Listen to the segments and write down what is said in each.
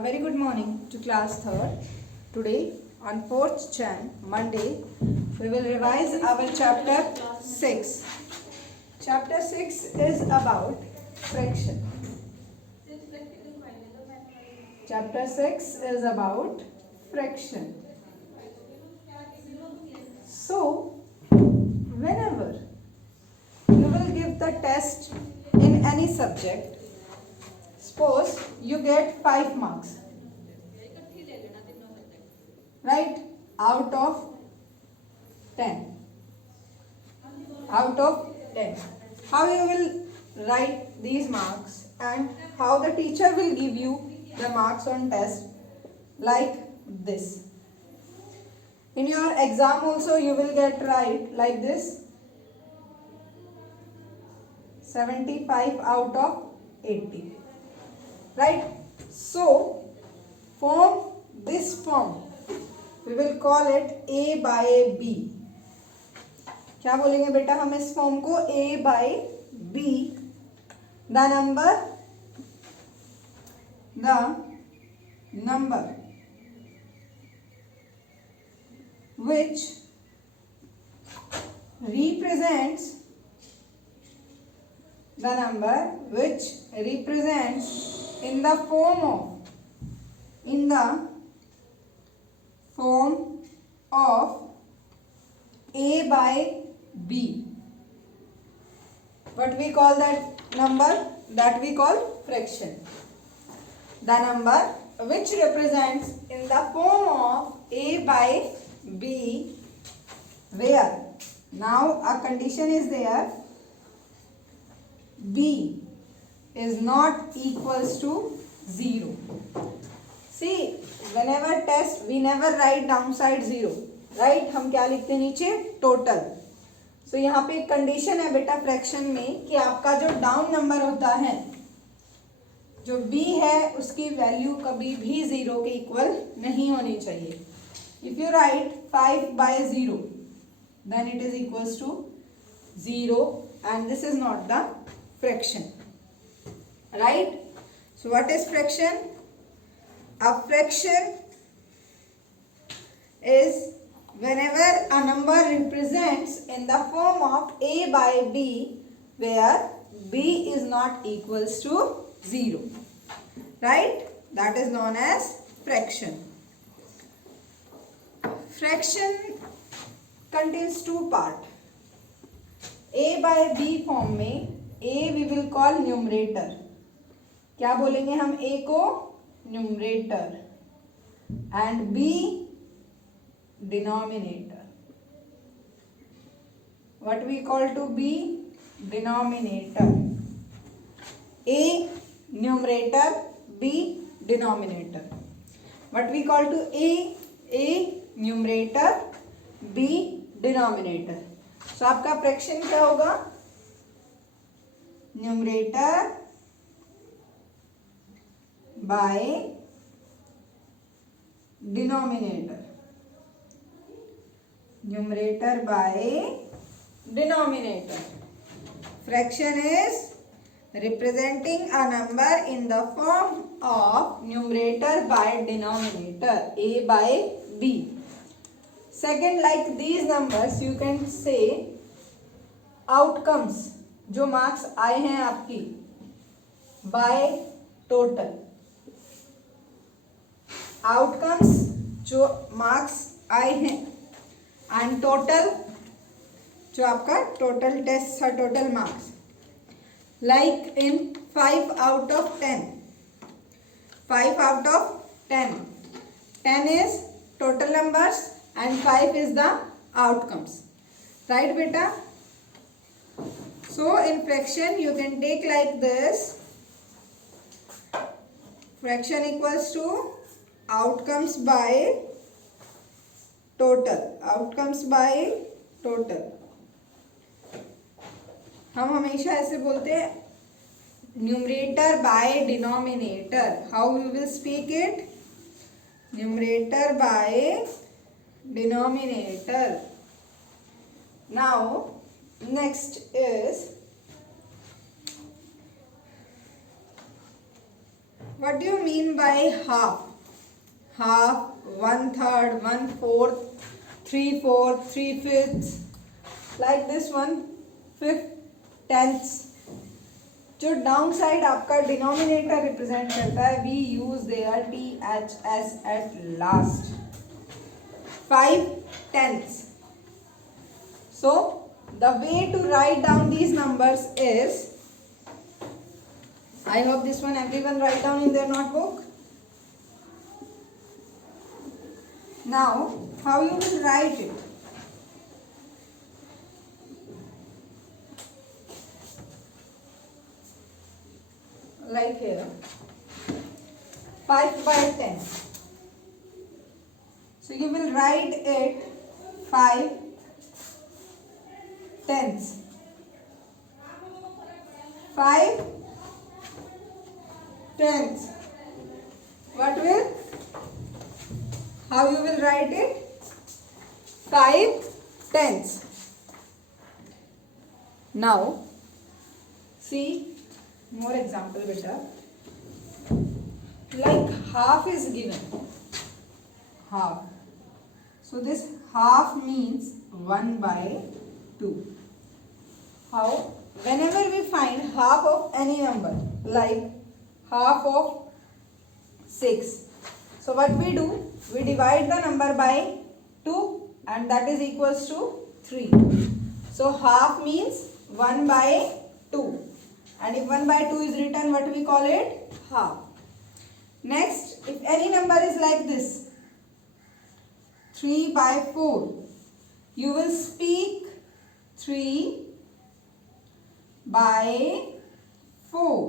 A very good morning to class 3rd. Today on 4th Jan, Monday, we will revise our chapter 6. Chapter 6 is about friction. Chapter 6 is about friction. So, whenever you will give the test in any subject, suppose you get 5 marks, right, out of 10. Out of 10. How you will write these marks and how the teacher will give you the marks on test like this. In your exam also you will get right like this, 75 out of 80. Right? So, form this form. We will call it A by B. क्या बोलेंगे बेटा हम इस form को A by B. The number which represents in the form of A by B. What we call that number? That we call fraction. The number which represents in the form of A by B, where now a condition is there, B is not equals to 0. See, whenever test we never write downside 0, right? हम क्या लिखते हैं नीचे? Total. सो यहाँ पे एक condition है बेटा फ्रैक्शन में कि आपका जो डाउन नंबर होता है, जो b है उसकी वैल्यू कभी भी 0 के इक्वल नहीं होनी चाहिए. If you write 5 by 0, then it is equals to 0 and this is not the fraction. Right? So what is fraction? A fraction is whenever a number represents in the form of A by B, where B is not equals to 0. Right? That is known as fraction. Fraction contains two parts. A by B form में A we will call numerator. क्या बोलेंगे हम A को? Numerator. And B denominator. What we call to B? Denominator. A numerator, B denominator. What we call to A numerator, B denominator. So आपका fraction क्या होगा? Numerator by denominator. Numerator by denominator. Fraction is representing a number in the form of numerator by denominator, A by B. Second, like these numbers you can say outcomes, जो marks आए हैं आपकी, by total. Outcomes जो marks आए हैं and total जो आपका total test था, total marks. Like in 5 out of 10. 5 out of 10. 10 is total numbers and 5 is the outcomes. Right beta? So in fraction you can take like this. Fraction equals to outcomes by total. Outcomes by total. हम हमेशा ऐसे बोलते हैं numerator by denominator. How we will speak it? Numerator by denominator. Now next is what do you mean by half? Half, 1/3, 1/4, 3/4, 3/5, like this one, 5th, 10th. जो down side आपका denominator represent करता है, we use there THS at last. 5/10. So the way to write down these numbers is, I hope this one everyone write down in their notebook. Now how you will write it? Like here, 5/10. So you will write it 5/10. 5/10. What will? How you will write it? 5/10. Now see more example beta. Like half is given. Half. So this half means 1/2. How? Whenever we find half of any number, like half of 6. So what we do? We divide the number by 2 and that is equals to 3. So half means 1/2. And if 1/2 is written, what we call it? Half. Next, if any number is like this, 3/4, you will speak 3/4.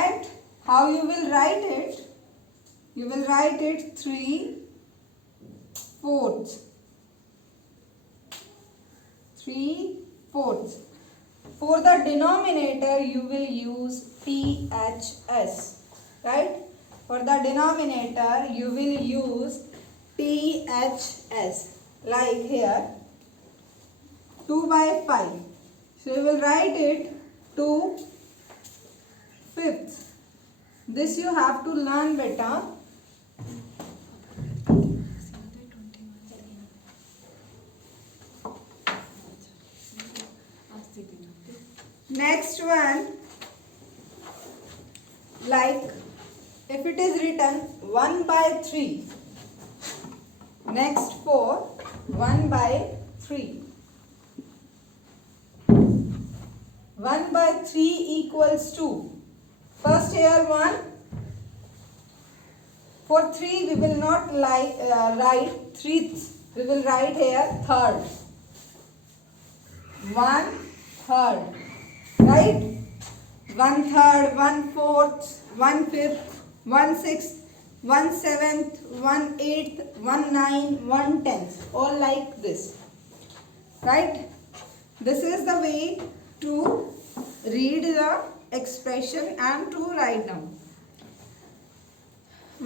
And how you will write it? You will write it 3/4. 3/4. For the denominator, you will use THS, right? For the denominator, you will use THS. Like here, 2/5. So you will write it 2/5. This you have to learn beta. Next one, like if it is written 1/3, next for 1/3. 1/3 equals to, first here 1. For 3 we will not write 3rd, we will write here 3rd. 1/3. Right? 1/3, 1/4, 1/5, 1/6, 1/7, 1/8, 1/9, 1/10. All like this. Right? This is the way to read the expression and to write down.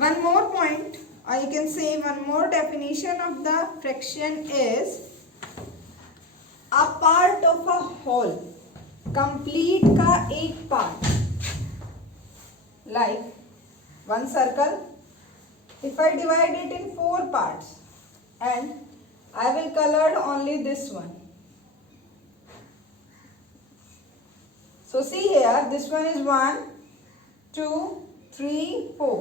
One more point, or you can say one more definition of the fraction is a part of a whole. Complete का एक part. Like one circle, if I divide it in 4 parts and I will color only this one. So see here, this one is 1, 2, 3, 4.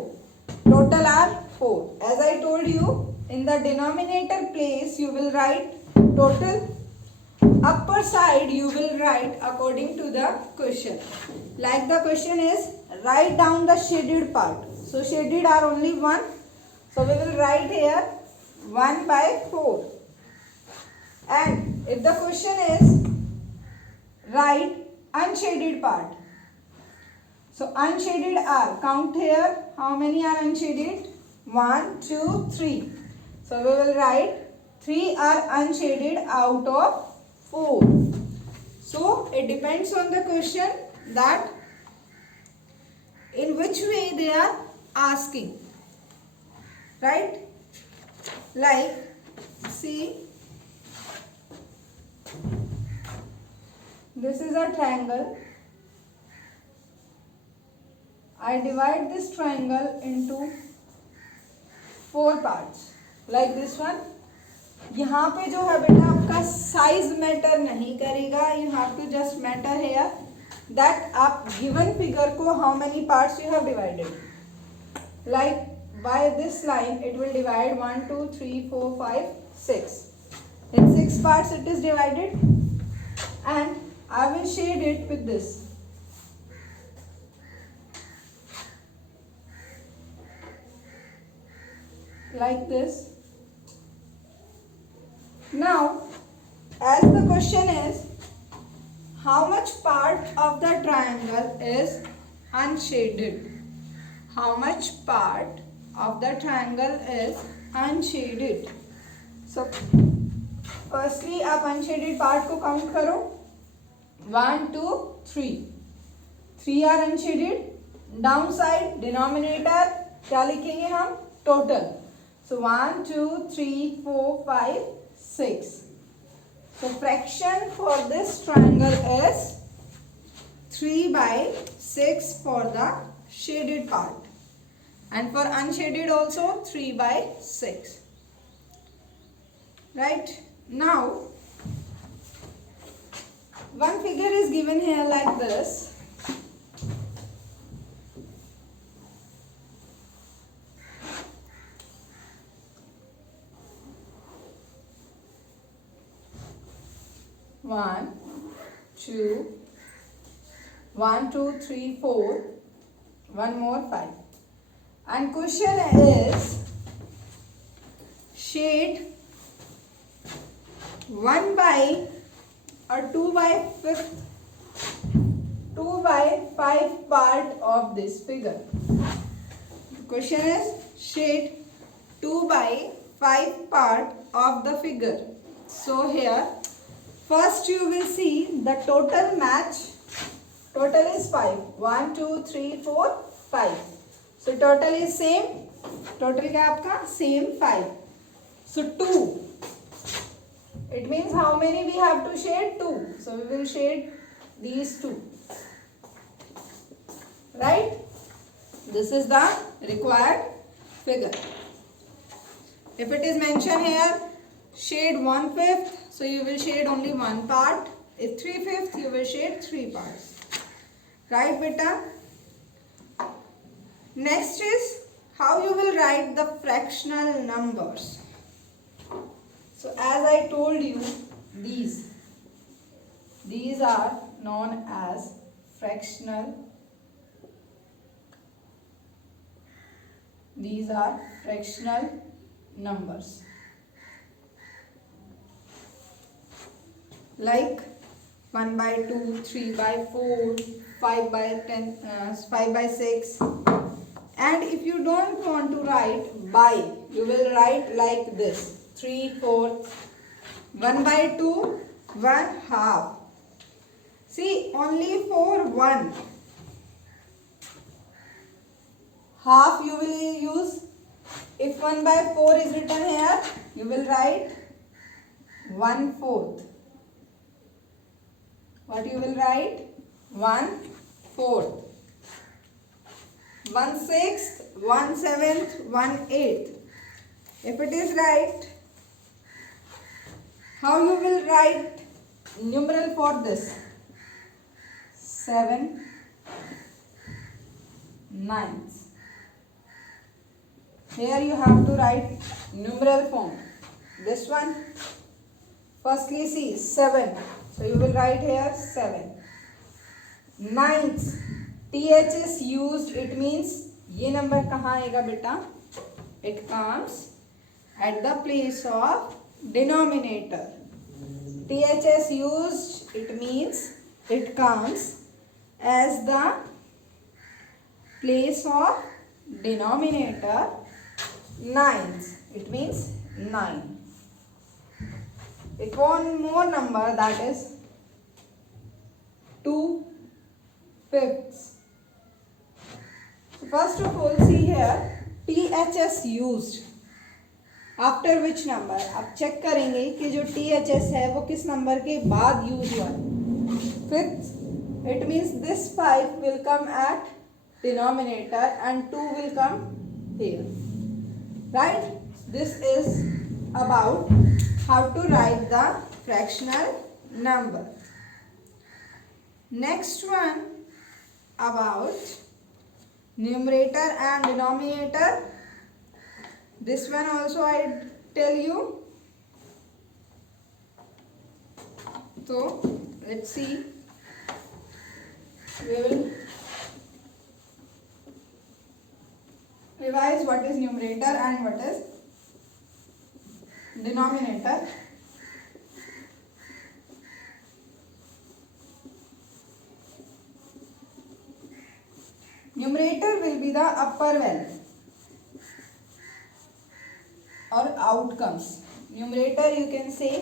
Total are 4. As I told you, in the denominator place you will write total. Upper side you will write according to the question. Like the question is, write down the shaded part. So shaded are only 1. So we will write here 1/4. And if the question is, write unshaded part. So unshaded are, count here, how many are unshaded? 1, 2, 3. So we will write 3 are unshaded out of 4. So it depends on the question that in which way they are asking, right? Like see, this is a triangle I divide this triangle into 4 parts like this one. यहाँ पे जो है बेटा आपका size matter नहीं करेगा, you have to just matter here that आप given figure को how many parts you have divided. Like by this line it will divide 1 2 3 4 5 6. In 6 parts it is divided and I will shade it with this. Like this. Now, as the question is, how much part of the triangle is unshaded? How much part of the triangle is unshaded? So, firstly, आप unshaded part को count करो. 1 2 3. 3 are unshaded. Downside denominator क्या लिखेंगे हम? Total. So 1 2 3 4 5 6. So fraction for this triangle is 3/6 for the shaded part, and for unshaded also 3/6. Right? Now one figure is given here like this. One, two, three, 4. One more 5. And question is shade 1/2/5 part of this figure. The question is shade 2/5 part of the figure. So here first you will see the total match. Total is 5. 1 2 3 4 5. So total is same. Total क्या आपका? Same 5. So 2. It means how many we have to shade? 2. So we will shade these 2. Right? This is the required figure. If it is mentioned here shade 1/5, so you will shade only one part. If 3/5, you will shade 3 parts. Right, beta? Next is how you will write the fractional numbers. So as I told you, these are known as fractional. These are fractional numbers. Like 1/2, 3/4, 5/10, 5/6. And if you don't want to write by, you will write like this: 3/4, 1/2, 1/2. See, only for 1 half you will use. If 1/4 is written here, you will write 1/4. What you will write? 1/4. 1/6, 1/7, 1/8. If it is right, how you will write numeral for this? 7/9. Here you have to write numeral form. This one, firstly see 7. So you will write here 7. 9th, TH is used. It means ये number कहाँ आएगा बेटा? It comes at the place of denominator. TH is used. It means it comes as the place of denominator. 9th. It means 9. If one more number, that is 2/5. So first of all, see here THS used. After which number? आप check करेंगे कि जो THS है वो किस number के बाद use हुआ है. 5th. It means this 5 will come at denominator and 2 will come here. Right? This is about how to write the fractional number. Next one about numerator and denominator. This one also I tell you. So let's see. We will revise what is numerator and what is denominator. Numerator will be the upper value or outcomes. Numerator you can say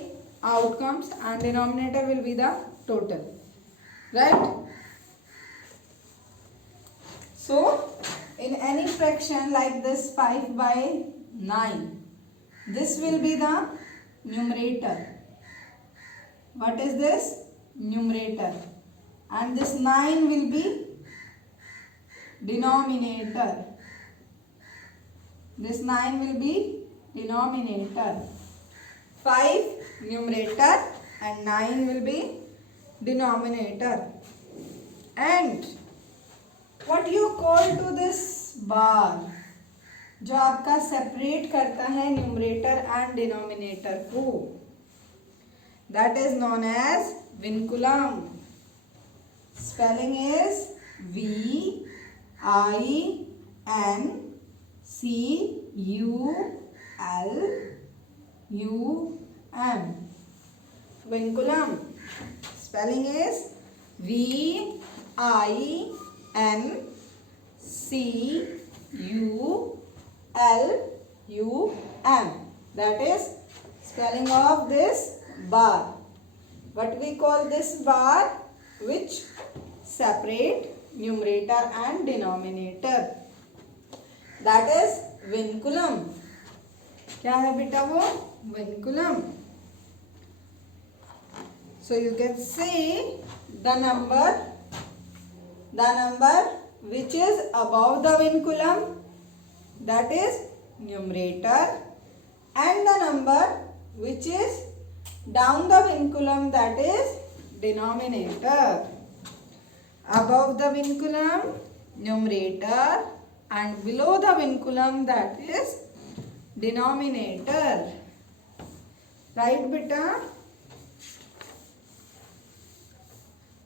outcomes and denominator will be the total. Right? So in any fraction like this 5/9, this will be the numerator. What is this? Numerator. And this 9 will be denominator. This 9 will be denominator. 5 numerator and 9 will be denominator. And what you call to this bar, जो आपका separate करता है numerator and denominator को, that is known as vinculum. Spelling is vinculum. Vinculum. Spelling is vinculum. That is spelling of this bar. What we call this bar which separate numerator and denominator, that is vinculum. क्या है बेटा वो? Vinculum. So you can say the number which is above the vinculum, that is numerator, and the number which is down the vinculum, that is denominator. Above the vinculum, numerator, and below the vinculum, that is denominator. Right beta?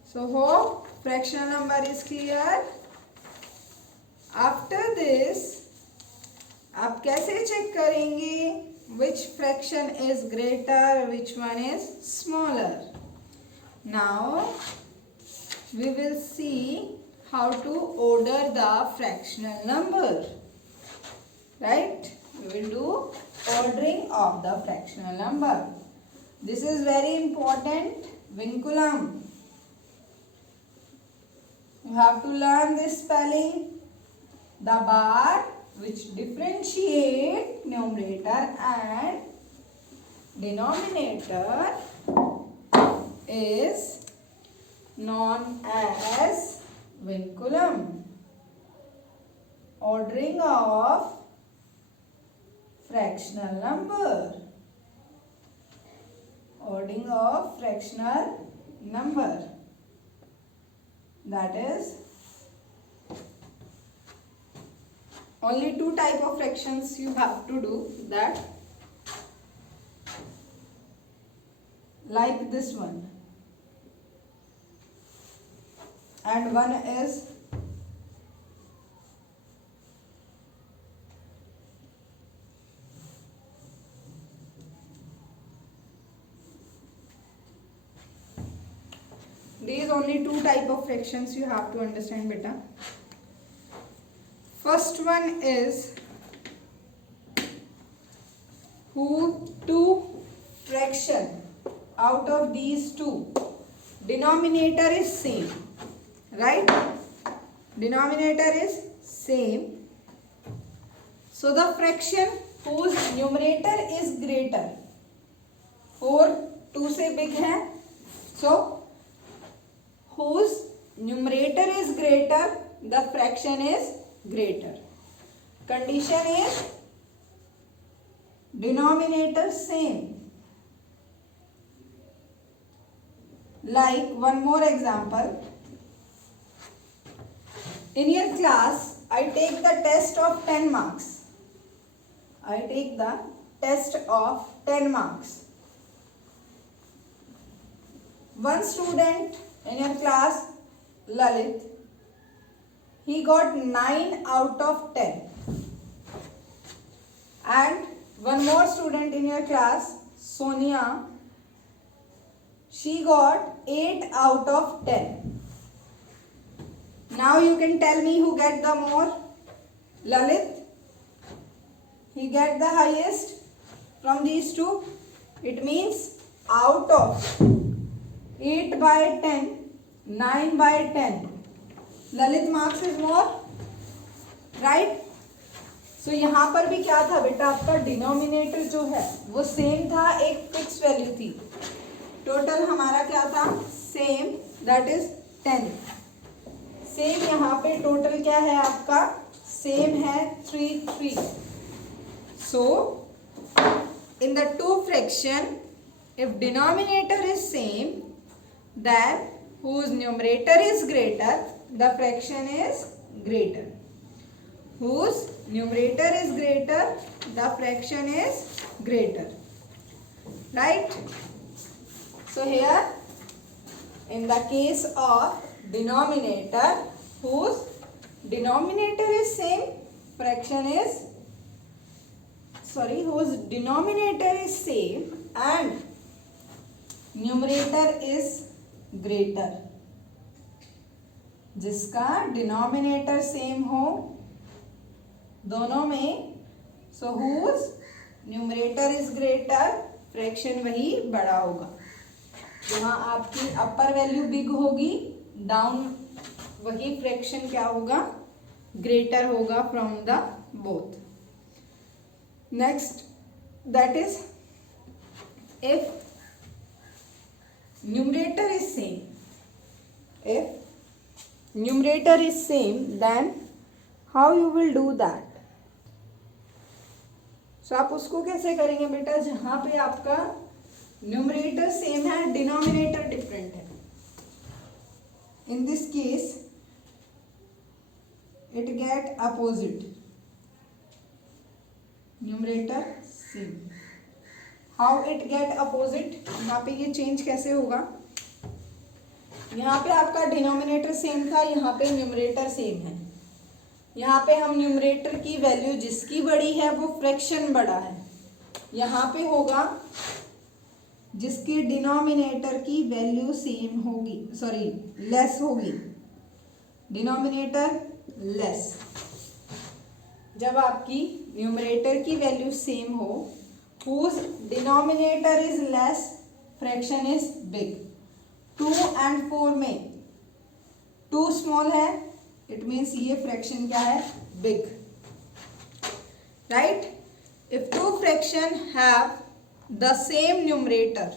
So hope fractional number is clear. After this आप कैसे check करेंगे which fraction is greater, which one is smaller? Now we will see how to order the fractional number. Right? We will do ordering of the fractional number. This is very important. Vinculum. You have to learn this spelling. The bar which differentiate numerator and denominator is known as vinculum. Ordering of fractional number. Ordering of fractional number. That is only two type of fractions you have to do that. Like this one. And one is these only two type of fractions you have to understand beta. First one is who two fraction out of these two denominator is same, right? Denominator is same. So the fraction whose numerator is greater, 4 2 से big है, so whose numerator is greater the fraction is greater. Condition is denominator same. Like one more example. In your class, I take the test of 10 marks. I take the test of 10 marks. One student in your class, Lalit, he got 9 out of 10. And one more student in your class, Sonia, she got 8 out of 10. Now you can tell me who get the more. Lalit, he get the highest from these two. It means out of 8 by 10, 9 by 10, Lalit marks is more, right? So यहाँ पर भी क्या था बेटा, आपका denominator जो है वो सेम था, एक फिक्स वैल्यू थी. टोटल हमारा क्या था, सेम, दैट इज 10. सेम यहाँ पे टोटल क्या है आपका, सेम है 3. So in the two fraction, if denominator is same, then whose numerator is greater, the fraction is greater. Whose numerator is greater, the fraction is greater, right? So here in the case of denominator, whose denominator is same, fraction is whose denominator is same and numerator is greater. जिसका denominator same हो दोनों में, सो whose numerator is greater, fraction वही बड़ा होगा. जहाँ आपकी अपर value big होगी, डाउन वही फ्रैक्शन क्या होगा, ग्रेटर होगा from the both. Next, that is if numerator is same, if numerator is same, then how you will do that? So आप उसको कैसे करेंगे बेटा, जहां पे आपका न्यूमरेटर सेम है, डिनोमिनेटर डिफरेंट है. In this case it get opposite, numerator same. How it get opposite, यहाँ पे ये चेंज कैसे होगा, यहाँ पे आपका डिनोमिनेटर सेम था, यहाँ पे न्यूमरेटर सेम है. यहाँ पे हम न्यूमरेटर की वैल्यू जिसकी बड़ी है वो फ्रैक्शन बड़ा है. यहाँ पे होगा जिसकी डिनोमिनेटर की वैल्यू सेम होगी, सॉरी लेस होगी, डिनोमिनेटर लेस. जब आपकी न्यूमरेटर की वैल्यू सेम हो, whose denominator is less, fraction is big. 2 and 4 में 2 small है, it means ये fraction क्या है, big, right? If two fraction have the same numerator,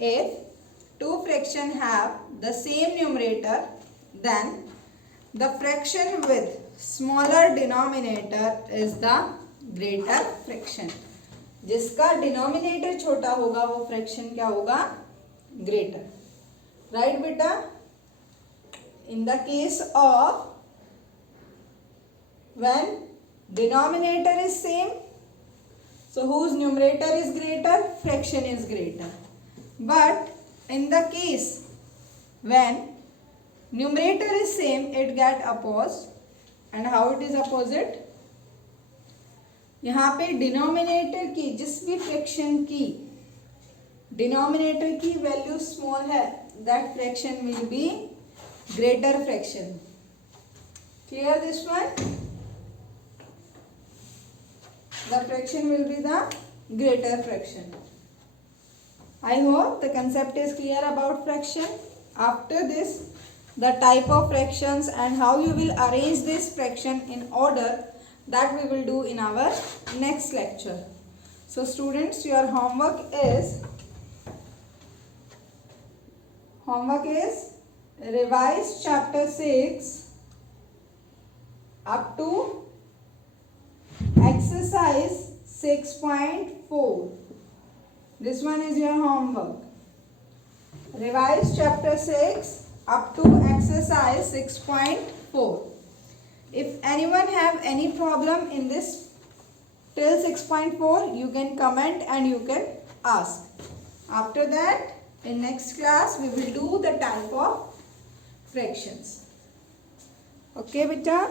if two fraction have the same numerator, then the fraction with smaller denominator is the greater fraction. जिसका denominator छोटा होगा वो fraction क्या होगा, greater, right बेटा. In the case of when denominator is same, so whose numerator is greater, fraction is greater. But in the case when numerator is same, it get oppose. And how it is opposite, यहाँ पे denominator की, जिस भी fraction की denominator की value small है, that fraction will be greater fraction. Clear this one, the fraction will be the greater fraction. I hope the concept is clear about fraction. After this, the type of fractions and how you will arrange this fraction in order, that we will do in our next lecture. So students, your homework is revise chapter 6 up to exercise 6.4. This one is your homework. Revise chapter 6 up to exercise 6.4. If anyone have any problem in this till 6.4, you can comment and you can ask. After that, in next class, we will do the type of fractions. Okay, beta?